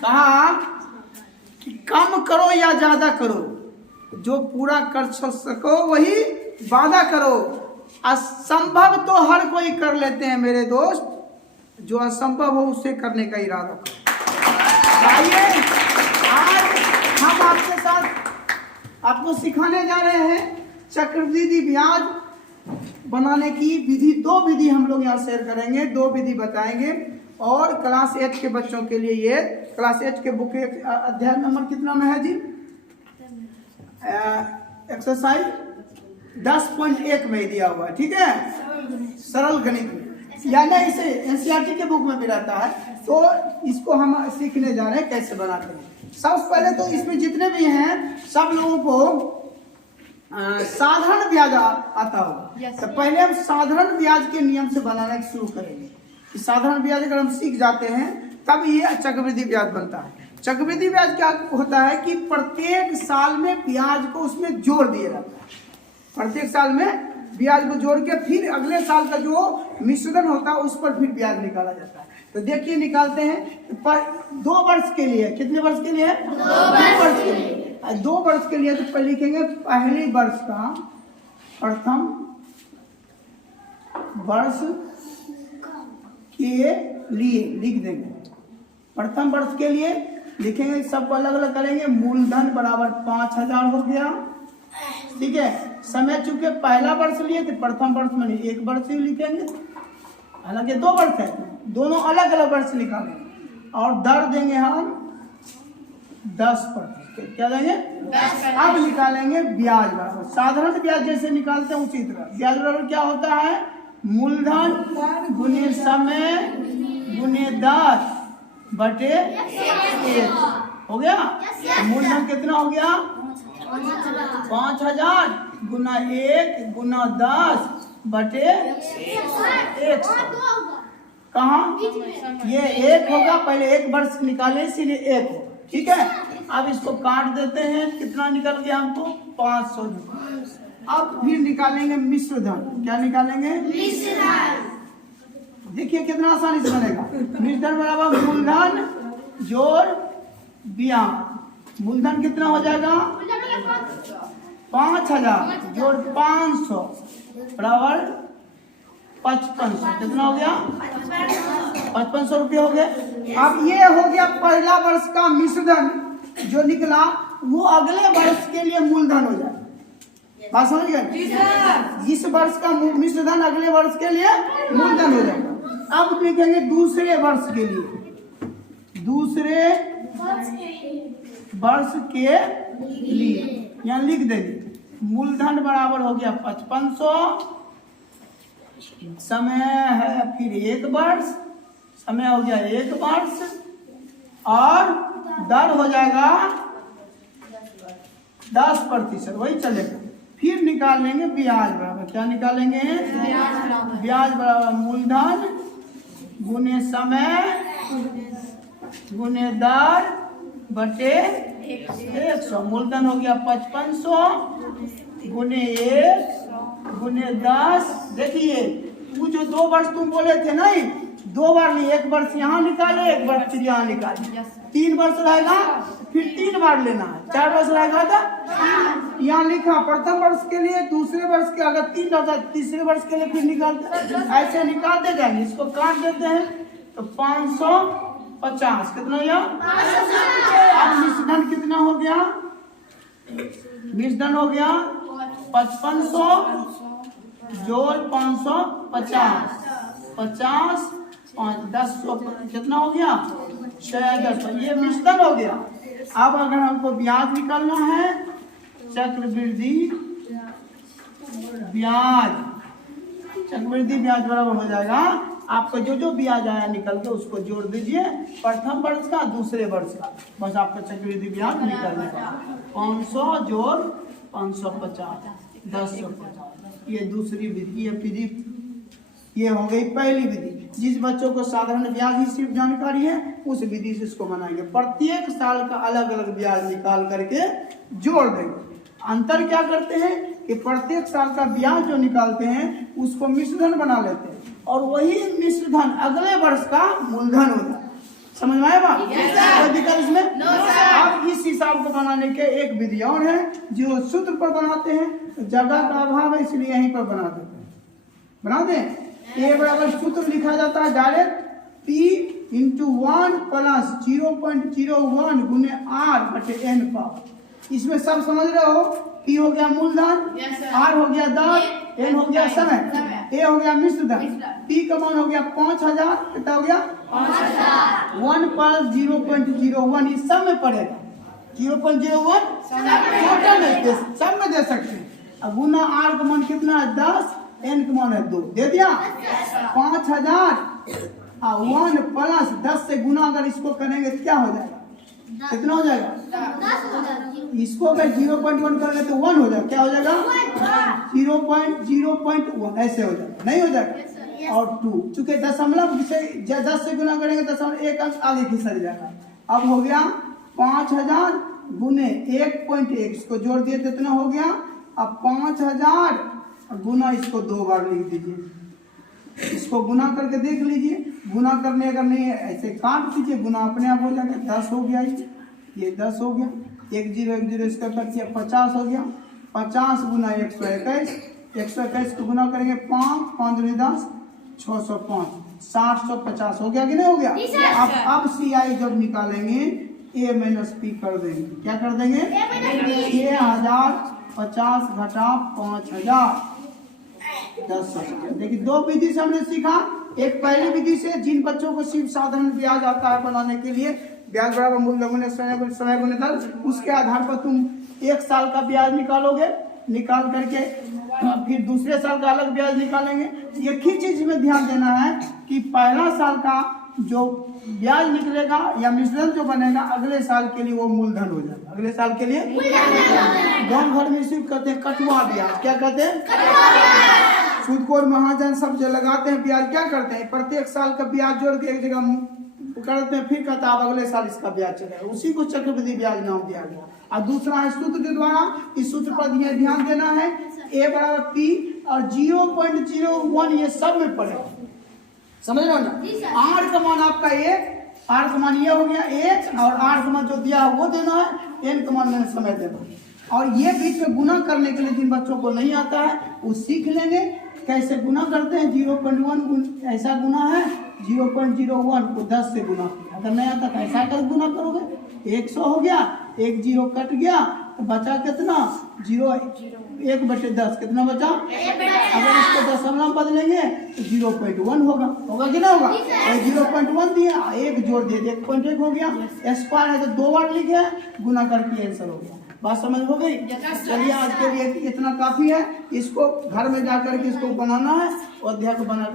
कहा कि कम करो या ज्यादा करो, जो पूरा कर सको वही वादा करो। असंभव तो हर कोई कर लेते हैं मेरे दोस्त, जो असंभव हो उसे करने का इरादा करो। आइए आज हम आपके साथ आपको सिखाने जा रहे हैं चक्रवृद्धि ब्याज बनाने की विधि। 2 विधि हम लोग यहाँ शेयर करेंगे, 2 विधि बताएंगे। और क्लास 8 के बच्चों के लिए ये क्लास 8 के बुक अध्याय नंबर कितना में है जी? एक्सरसाइज 10.1 में दिया हुआ है, ठीक है, सरल गणित में, यानी इसे एनसीईआरटी के बुक में भी रहता है। तो इसको हम सीखने जा रहे हैं कैसे बनाते हैं। सबसे पहले तो इसमें जितने भी हैं सब लोगों को साधारण ब्याज आता होगा। तो पहले हम साधारण ब्याज के नियम से बनाना शुरू करेंगे कि साधारण ब्याज अगर हम सीख जाते हैं तब ये चक्रवृद्धि ब्याज बनता है। चक्रवृद्धि ब्याज क्या होता है कि प्रत्येक साल में ब्याज को उसमें जोड़ दिया जाता है। प्रत्येक साल में ब्याज को जोड़ के फिर अगले साल का जो मिश्रण होता है उस पर फिर ब्याज निकाला जाता है। तो देखिए निकालते हैं। 2 वर्ष के लिए, कितने वर्ष के लिए? 2 वर्ष के लिए। 2 वर्ष के लिए तो पहले लिखेंगे पहले वर्ष का, प्रथम वर्ष के लिए लिख देंगे। प्रथम वर्ष के लिए लिखेंगे, सबको अलग अलग करेंगे। मूलधन बराबर 5000 हो गया, ठीक है। समय चूंकि पहला वर्ष लिए थे, प्रथम वर्ष में 1 वर्ष ही लिखेंगे, हालांकि 2 वर्ष है, दोनों अलग अलग वर्ष निकालेंगे। और दर देंगे हम 10%। क्या देंगे? 10। अब निकालेंगे ब्याज बराबर साधारण ब्याज जैसे निकालते हैं उसी तरह। ब्याज बराबर क्या होता है? मूलधन गुने समय गुने 10 बटे 1 हो गया। तो मूलधन कितना हो गया? 5000 गुना 1 गुना 10 बटे 100। कहाँ? ये 1 होगा, पहले 1 वर्ष निकाले इसीलिए 1 हो, ठीक है। अब इसको काट देते हैं, कितना निकल गया हमको? 500। अब फिर निकालेंगे मिश्र धन। क्या निकालेंगे? मिश्र धन। देखिए कितना आसानी से बनेगा। मिश्र धन बराबर मूलधन जोड़ ब्याज। मूलधन कितना हो जाएगा? 5000 जोड़ 500 बराबर 5500। कितना हो गया? 5500 रुपये हो गए। अब ये हो गया पहला वर्ष का मिश्र धन जो निकला, वो अगले वर्ष के लिए मूलधन हो जाए। बात समझ गए? इस वर्ष का मिश्र धन अगले वर्ष के लिए मूलधन हो जाएगा। अब लिखेंगे दूसरे वर्ष के लिए, दूसरे वर्ष के लिए यहाँ लिख देंगे मूलधन बराबर हो गया 5500, समय है फिर 1 वर्ष, समय हो गया 1 वर्ष, और दर हो जाएगा 10%, वही चलेगा। फिर निकाल लेंगे ब्याज बराबर। क्या निकालेंगे? ब्याज बराबर मूलधन गुने समय गुने दर बटे 100। मूलधन हो गया 5500 गुने 1 गुने 10। देखिए वो जो 2 वर्ष तुम बोले थे नहीं, 2 बार नहीं, 1 वर्ष यहाँ निकाले, 1 वर्ष फिर यहाँ निकाले, 3 वर्ष रहेगा, फिर 3 बार लेना है, 4 वर्ष रहेगा। तो यहाँ लिखा प्रथम वर्ष के लिए, दूसरे वर्ष के अगर 3 रहता है, तीसरे वर्ष के लिए फिर निकालते, ऐसे निकालते जाएंगे। इसको काट देते हैं तो 550 कितना हो गया? अब मिश्रण कितना हो गया? मिश्रण हो गया 5500 जोड़ 550, 50 5 10 कितना हो गया? 6000। ये मिश्रण हो गया। अब अगर हमको ब्याज निकालना है, चक्रवृद्धि ब्याज, चक्रवृद्धि ब्याज बराबर हो जाएगा आपको जो जो ब्याज आया निकल के उसको जोड़ दीजिए, प्रथम वर्ष का दूसरे वर्ष का, बस आपका चक्रवृद्धि ब्याज निकल जाएगा। 500 जोड़ 550 1050। ये दूसरी विधि, ये विधि ये हो गई पहली विधि। जिस बच्चों को साधारण ब्याज ही सिर्फ जानकारी है उस विधि से इसको बनाएंगे। प्रत्येक साल का अलग अलग ब्याज निकाल करके जोड़ देंगे। अंतर क्या करते हैं कि प्रत्येक साल का ब्याज जो निकालते हैं उसको मिश्रधन बना लेते हैं और वही मिश्रधन अगले वर्ष का मूलधन हो जाता है। समझ में आया बात? कोई दिक्कत इसमें? अब इस हिसाब को बनाने के एक विधि और है, जो सूत्र पर बनाते हैं, जगह का अभाव है इसलिए यहीं पर बना देते हैं। बना दें। ए बराबर सूत्र लिखा जाता है डायरेक्ट P इंटू 1 प्लस 0.01 गुने R बटे N पावर। इसमें सब समझ रहे हो? P हो गया मूलधन, R हो गया दर, N हो गया समय, A हो गया मिश्र धन, P का मान हो गया 5000, कितना हो गया 1 प्लस 0.01, इस सब में पड़ेगा 0.01 टोटल है, सब में दे सकते हैं। अब गुना R का मान कितना है 10, N का मान है 2, दे दिया 5000 और 1 प्लस 10 से गुना अगर इसको करेंगे तो क्या हो जाएगा? कितना हो जाएगा? 10। इसको अगर 0.1 करेंगे तो 1 हो जाएगा, क्या हो जाएगा 0.1 ऐसे हो जाएगा, नहीं हो जाएगा। और 2 चूंकि दशमलव से 10 से गुना करेंगे दशमलव एक अंक आगे खिसक जाएगा। अब हो गया 5000 गुने 1.1, इसको जोड़ दिए तो इतना हो गया। अब 5000 गुना इसको 2 बार लिख दीजिए, इसको गुना करके देख लीजिए। गुना करने अगर नहीं है ऐसे काट दीजिए, गुना अपने आप हो जाएगा। 10 हो गया, ये 10 हो गया, 1 0 इसका कर दिया 50 हो गया। 50 गुना 121, 121 को गुना करेंगे 5 5 10 605, 750 हो गया कि नहीं हो गया? अब CI जब निकालेंगे A माइनस P कर देंगे, क्या कर देंगे 6050 घटा 5000 10। देखिए 2 विधि से हमने सीखा। एक पहली विधि से जिन बच्चों को सिर्फ साधारण ब्याज आता है बनाने के लिए, ब्याज बराबर मूलधन गुने समय गुने दर, उसके आधार पर तुम 1 साल का ब्याज निकालोगे, निकाल करके फिर दूसरे साल का अलग ब्याज निकालेंगे। एक ही चीज में ध्यान देना है कि पहला साल का जो ब्याज निकलेगा या मिश्रण जो बनेगा अगले साल के लिए वो मूलधन हो जाएगा, अगले साल के लिए। गाँव घर में सिर्फ कहते हैं कटुआ ब्याज, क्या कहते हैं? सूदखोर महाजन सब जो लगाते हैं ब्याज, क्या करते हैं प्रत्येक साल का ब्याज जोड़ के एक जगह करते हैं, फिर कहता है अगले साल इसका ब्याज चलेगा, उसी को चक्रवृद्धि ब्याज नाम दिया गया। और दूसरा है सूत्र के द्वारा, इस सूत्र पर ध्यान देना है। A बराबर P और 0.01 ये सब में पड़ेगा, समझ रहे हो ना? R का मान आपका 1, R का मान ये हो गया 1 और R का मान जो दिया है वो देना है, N का मान मैंने समय देना है। और ये बीच में गुना करने के लिए जिन बच्चों को नहीं आता है वो सीख लेंगे कैसे गुना करते हैं। 0.1 ऐसा गुना है, 0.01 को 10 से गुना किया, अगर नहीं आता तो ऐसा कर गुना करोगे 100 हो गया, 1 0 कट गया तो बचा कितना 0 1 बटे 10 कितना बचा। अगर इसको दशमलव बदलेंगे तो 0.1 होगा कि ना होगा? 0.1 दिया, 1 जोड़ दिए 1.1 हो गया। स्क्वायर है तो 2 बार लिखे, गुना करके आंसर हो गया। बात समझ हो गई? चलिए आज के लिए इतना काफी है। इसको घर में जाकर के इसको बनाना है और अध्याय को बना